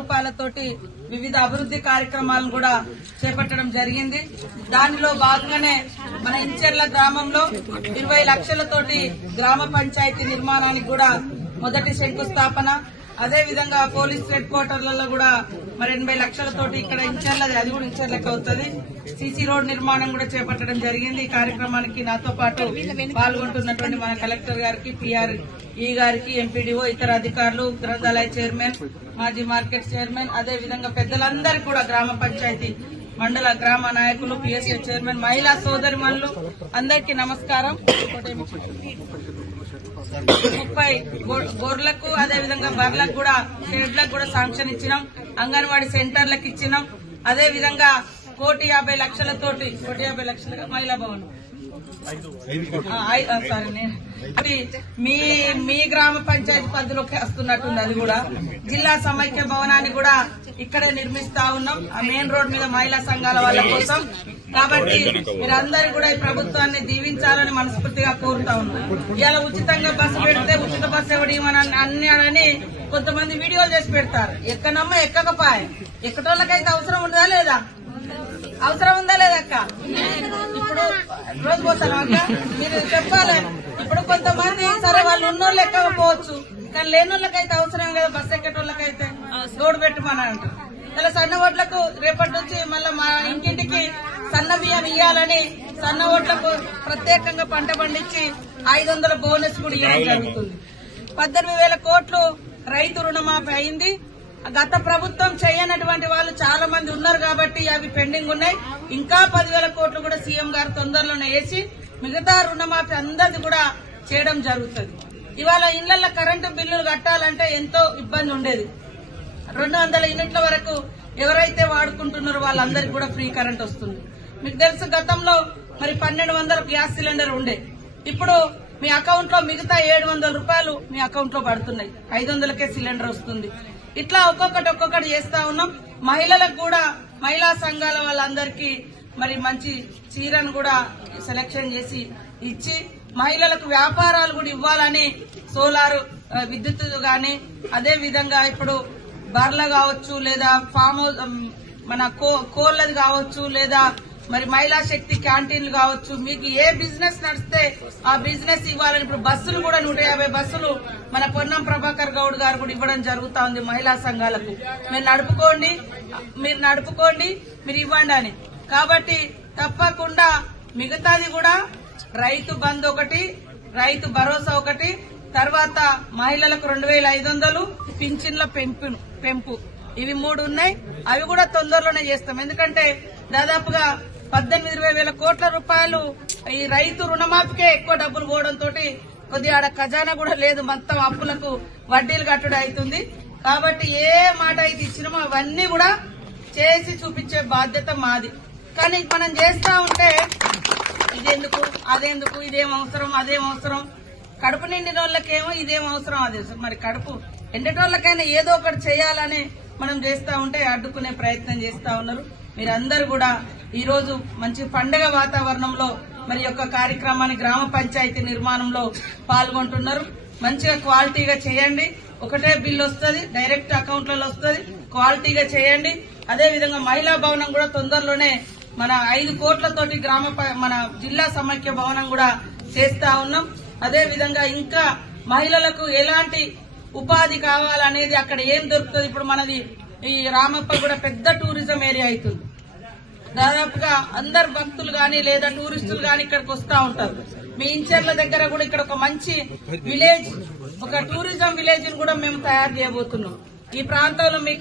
రూపాయలతోటి వివిధ అభివృద్ధి కార్యక్రమాలను కూడా చేపట్టడం జరిగింది. దానిలో భాగంగానే మన ఇంచెర్ల గ్రామంలో 20 లక్షలతోటి గ్రామ పంచాయతీ నిర్మాణానికి కూడా మొదటి శంకుస్థాపన, అదే విధంగా పోలీస్ హెడ్ క్వార్టర్లలో కూడా మరి 80 లక్షలతోటి ఇక్కడ ఇంచెర్లది, అది కూడా ఇంచెర్లకి అవుతుంది, సీసీ రోడ్ నిర్మాణం కూడా చేపట్టడం జరిగింది. ఈ కార్యక్రమానికి నాతో పాటు పాల్గొంటున్నటువంటి మన కలెక్టర్ గారికి, పిఆర్ ఈ గారికి, ఎంపీడీఓ, ఇతర అధికారులు, గ్రంథాలయ చైర్మన్, మాజీ మార్కెట్ చైర్మన్, అదే విధంగా పెద్దలందరికీ కూడా గ్రామ పంచాయతీ మండల గ్రామ నాయకులు, పిఎస్ఏ చైర్మన్, మహిళా సోదరిమణులు అందరికీ నమస్కారం. 30 గొర్రెలకు అదే విధంగా బర్లకు కూడా షెడ్లకు కూడా శాంక్షన్ ఇచ్చినాం, అంగన్వాడీ సెంటర్లకు ఇచ్చినాం. అదే విధంగా 1,50,00,000తోటి 1,50,00,000 మహిళా భవన్ మీ గ్రామ పంచాయతీ పరిధిలోకి వస్తున్నట్టుంది. అది కూడా జిల్లా సమైక్య భవనాన్ని కూడా ఇక్కడే నిర్మిస్తా ఉన్నాం, ఆ మెయిన్ రోడ్ మీద మహిళా సంఘాల వాళ్ళ కోసం. కాబట్టి మీరందరూ కూడా ఈ ప్రభుత్వాన్ని దీవించాలని మనస్ఫూర్తిగా కోరుతా ఉన్నాం. ఇలా ఉచితంగా బస్సు పెడితే ఉచిత బస్సు ఇవ్వడం అన్ని కొంతమంది వీడియోలు చేసి పెడతారు. ఎక్కనమ్మా ఎక్కకపోయా, ఎక్కటోళ్ళకైతే అవసరం ఉందా లేదా? అవసరం ఉందా లేదక్క? ఇప్పుడు రోజు పోతాను అక్క, మీరు చెప్పాలి. ఇప్పుడు కొంతమంది సరే వాళ్ళు ఉన్నోళ్ళు ఎక్కకపోవచ్చు, కానీ లేనోళ్ళకైతే అవసరం కదా, బస్సు ఎక్కేటోళ్ళకైతే రోడ్డు పెట్టమని అంటారు. ఇలా సన్న ఓట్లకు రేపటి నుంచి మళ్ళీ మా ఇంటింటికి సన్న బియ్యం ఇయ్యాలని సన్న ఓట్లకు ప్రత్యేకంగా పంట పండించి 500 బోనస్ కూడా ఇవ్వడం జరుగుతుంది. 18,000 కోట్లు రైతు రుణమాఫీ అయింది. గత ప్రభుత్వం చేయనటువంటి వాళ్ళు చాలా మంది ఉన్నారు కాబట్టి అవి పెండింగ్ ఉన్నాయి. ఇంకా 10,000 కోట్లు కూడా సీఎం గారు తొందరలోనే వేసి మిగతా రుణమాఫీ అందరిది కూడా చేయడం జరుగుతుంది. ఇవాళ ఇళ్లలో కరెంటు బిల్లులు కట్టాలంటే ఎంతో ఇబ్బంది ఉండేది. 200 యూనిట్ల వరకు ఎవరైతే వాడుకుంటున్నారో వాళ్ళందరికీ కూడా ఫ్రీ కరెంట్ వస్తుంది. మీకు తెలుసు గతంలో మరి 1,200 గ్యాస్ సిలిండర్ ఉండే, ఇప్పుడు మీ అకౌంట్ లో మిగతా 700 రూపాయలు మీ అకౌంట్ లో పడుతున్నాయి, 500కే సిలిండర్ వస్తుంది. ఇట్లా ఒక్కొక్కటి చేస్తా ఉన్నాం. మహిళలకు కూడా మహిళా సంఘాల వాళ్ళందరికీ మరి మంచి చీరను కూడా సెలెక్షన్ చేసి ఇచ్చి మహిళలకు వ్యాపారాలు కూడా ఇవ్వాలని సోలార్ విద్యుత్ గాని, అదే విధంగా ఇప్పుడు బర్ల కావచ్చు, లేదా ఫామ్ హౌస్ మన కోళ్లది కావచ్చు, లేదా మరి మహిళా శక్తి క్యాంటీన్లు కావచ్చు, మీకు ఏ బిజినెస్ నడిస్తే ఆ బిజినెస్ ఇవ్వాలని ఇప్పుడు బస్సులు కూడా 150 బస్సులు మన పొన్నం ప్రభాకర్ గౌడ్ గారు కూడా ఇవ్వడం జరుగుతా ఉంది మహిళా సంఘాలకు. మీరు నడుపుకోండి, మీరు ఇవ్వండి అని. కాబట్టి తప్పకుండా మిగతాది కూడా రైతు బంధు ఒకటి, రైతు భరోసా ఒకటి, తర్వాత మహిళలకు 2,500 పింఛన్ల పెంపు, ఇవి 3 ఉన్నాయి. అవి కూడా తొందరలోనే చేస్తాం. ఎందుకంటే దాదాపుగా 18,000-20,000 కోట్ల రూపాయలు ఈ రైతు రుణమాఫీకే ఎక్కువ డబ్బులు పోవడంతో కొద్దిగా ఆడ ఖజానా కూడా లేదు, మొత్తం అప్పులకు వడ్డీలు కట్టుడు అవుతుంది. కాబట్టి ఏ మాట అయితే ఇచ్చినామో అవన్నీ కూడా చేసి చూపించే బాధ్యత మాది. కానీ మనం చేస్తా ఉంటే ఇదెందుకు, అదెందుకు, ఇదేం అవసరం, అదేం అవసరం, కడుపు నిండిన వాళ్ళకేమో ఇదేం అవసరం, అదే మరి కడుపు ఎండటోళ్ళకైనా ఏదో ఒకటి చేయాలని మనం చేస్తా ఉంటే అడ్డుకునే ప్రయత్నం చేస్తా ఉన్నారు. మీరందరూ కూడా ఈ రోజు మంచి పండగ వాతావరణంలో మరి యొక్క కార్యక్రమాన్ని గ్రామ పంచాయతీ నిర్మాణంలో పాల్గొంటున్నారు. మంచిగా క్వాలిటీగా చేయండి. ఒకటే బిల్లు వస్తుంది, డైరెక్ట్ అకౌంట్లలో వస్తుంది, క్వాలిటీగా చేయండి. అదే విధంగా మహిళా భవనం కూడా తొందరలోనే మన 5 కోట్లతోటి మన జిల్లా సమైక్య భవనం కూడా చేస్తా ఉన్నాం. అదే విధంగా ఇంకా మహిళలకు ఎలాంటి ఉపాధి కావాలనేది అక్కడ ఏం దొరుకుతుంది. ఇప్పుడు మనది ఈ రామప్ప కూడా పెద్ద టూరిజం ఏరియా అవుతుంది. దాదాపుగా అందరు భక్తులు గాని లేదా టూరిస్టులు గాని ఇక్కడికి వస్తా ఉంటారు. మీ ఇంచెర్ల దగ్గర కూడా ఇక్కడ ఒక మంచి విలేజ్, ఒక టూరిజం విలేజ్ కూడా మేము తయారు చేయబోతున్నాం. ఈ ప్రాంతంలో మీకు